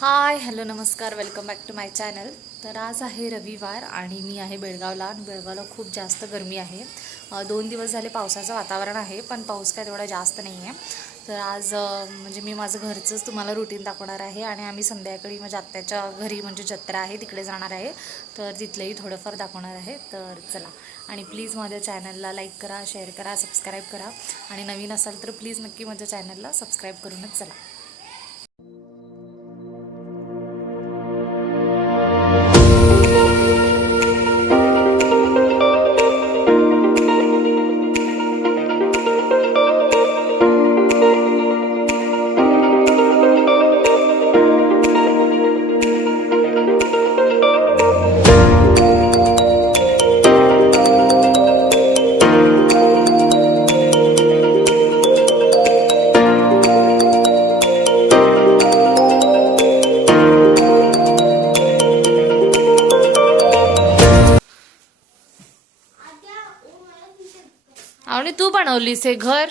हाय hello नमस्कार, welcome back to my channel. तर आज आहे रविवार आणि मी आहे बेळगावला. आणि बेळगावला खूप जास्त गरमी आहे. 2 दिवस झाले पावसाचं वातावरण आहे, पण पाऊस काय तेवढा जास्त नाही आहे. तर आज म्हणजे मी माझं घरचंच तुम्हाला रुटीन दाखवणार आहे. आणि आम्ही संध्याकाळी माझ्या आत्याच्या घरी म्हणजे जत्रा आहे तिकडे जाणार आहे. तर तिथलंही थोडंफार दाखवणार आहे. तर चला, आणि प्लीज माझ्या चॅनलला लाईक करा, शेअर करा, सबस्क्राईब करा. आणि नवीन असाल तर प्लीज नक्की माझ्या चॅनलला सबस्क्राईब करूनच चला. आणि तू बनवलीस हे घर?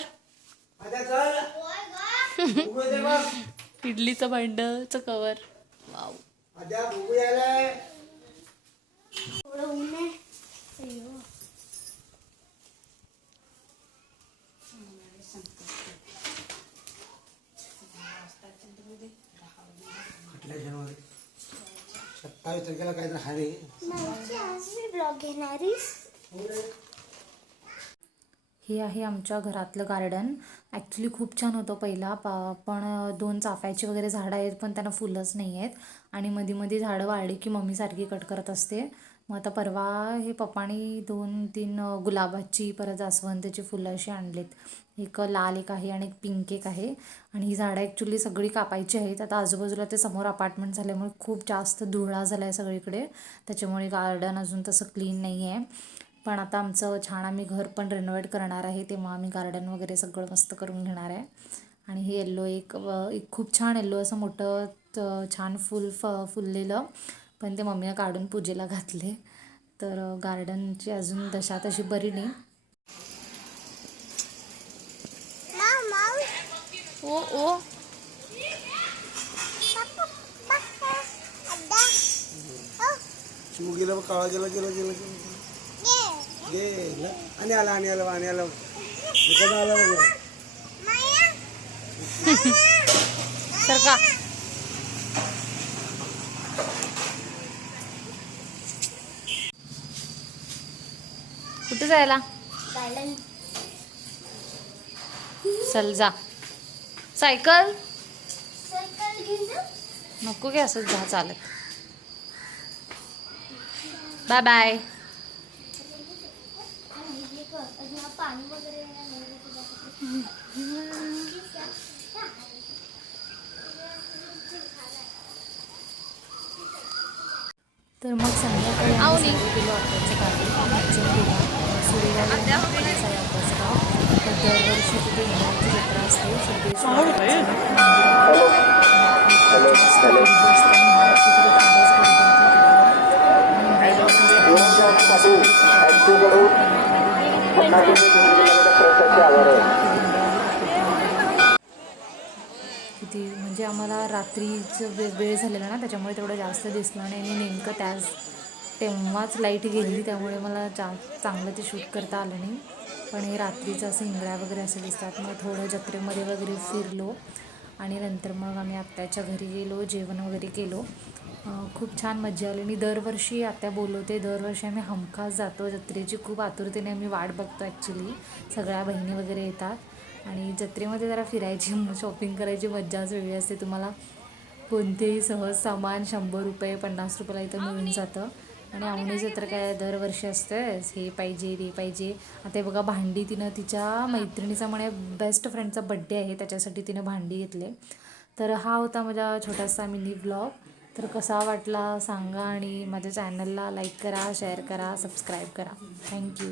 इडलीचं भांडचं कवर. वाव. जानेवारी 27 तारखेला काय तर हारे हे आहे आमच्या घरातलं गार्डन. ॲक्च्युली खूप छान होतं पहिला पण 2 चाफ्याची वगैरे झाडं आहेत, पण त्यांना फुलंच नाही आहेत. आणि मध्ये मध्ये झाडं वाढली की मम्मी सारखी कट करत असते. मग आता परवा हे पप्पानी 2-3 गुलाबाची परत जास्वंदीची फुलं अशी आणलीत. एक लाल एक आहे आणि एक पिंक एक आहे. आणि ही झाडं ॲक्च्युली सगळी कापायची आहेत. आता आजूबाजूला ते समोर अपार्टमेंट झाल्यामुळे खूप जास्त धुळा झाला आहे सगळीकडे. त्याच्यामुळे गार्डन अजून तसं क्लीन नाही आहे. पण आता आमचं छान, आम्ही घर पण रेनोव्हेट करणार आहे, तेव्हा आम्ही गार्डन वगैरे सगळं मस्त करून घेणार आहे. आणि हे येल्लो एक खूप छान येल्लो असं मोठं छान फुललेलं, पण ते मम्मीनं काढून पूजेला घातले. तर गार्डनची अजून दशा तशी बरी नाही. ओ ओ शिव गेला बघ, काळा गेला गेला गेला गेला आणि आला आणि आला आणि आला कसा आला बघ. सरका. कुठे जायला? चल जा. सायकल नको की असंच जा चालत. Bye bye. तर मग संध्याकाळी आम्ही गेलो आत्याच्या गावी. सुरेगाव गाव. तर दरवर्षी तिथे येण्याची जत्रा असते. किती म्हणजे आम्हाला रात्रीचं वेळ झालेला ना, त्याच्यामुळे तेवढं जास्त दिसलं नाही. आणि नेमकं तेव्हाच लाईट गेली, त्यामुळे मला चांगलं ते शूट करता आलं नाही. पण हे रात्रीचं असं इंगळ्या वगैरे असं दिसतात. मग थोडं जत्रेमध्ये वगैरे फिरलो आणि नंतर मग आम्ही आत्याच्या घरी गेलो, जेवण वगैरे केलो. खूप छान मजा आली. आणि दरवर्षी आत्या बोलवते, दरवर्षी आम्ही हमखास जातो. जत्रेची खूप आतुरतेने आम्ही वाट बघतो ॲक्च्युली. सगळ्या बहिणी वगैरे येतात आणि जत्रेमध्ये जरा फिरायची, शॉपिंग करायची मज्जाच वेगळी असते. तुम्हाला कोणतेही सहज सामान 100 रुपये 50 रुपयाला इथं मिळून जातं. आणि आवणीचं तर काय दरवर्षी असतंच, हे पाहिजे ते पाहिजे. आता हे बघा, भांडी तिनं तिच्या मैत्रिणीचा म्हणे बेस्ट फ्रेंडचा बड्डे आहे, त्याच्यासाठी तिनं भांडी घेतले. तर हा होता माझा छोटासा मिनी ब्लॉग. तर कसा वाटला सांगा. आणि माझ्या चॅनलला लाईक करा, शेअर करा, सबस्क्राईब करा. थँक्यू.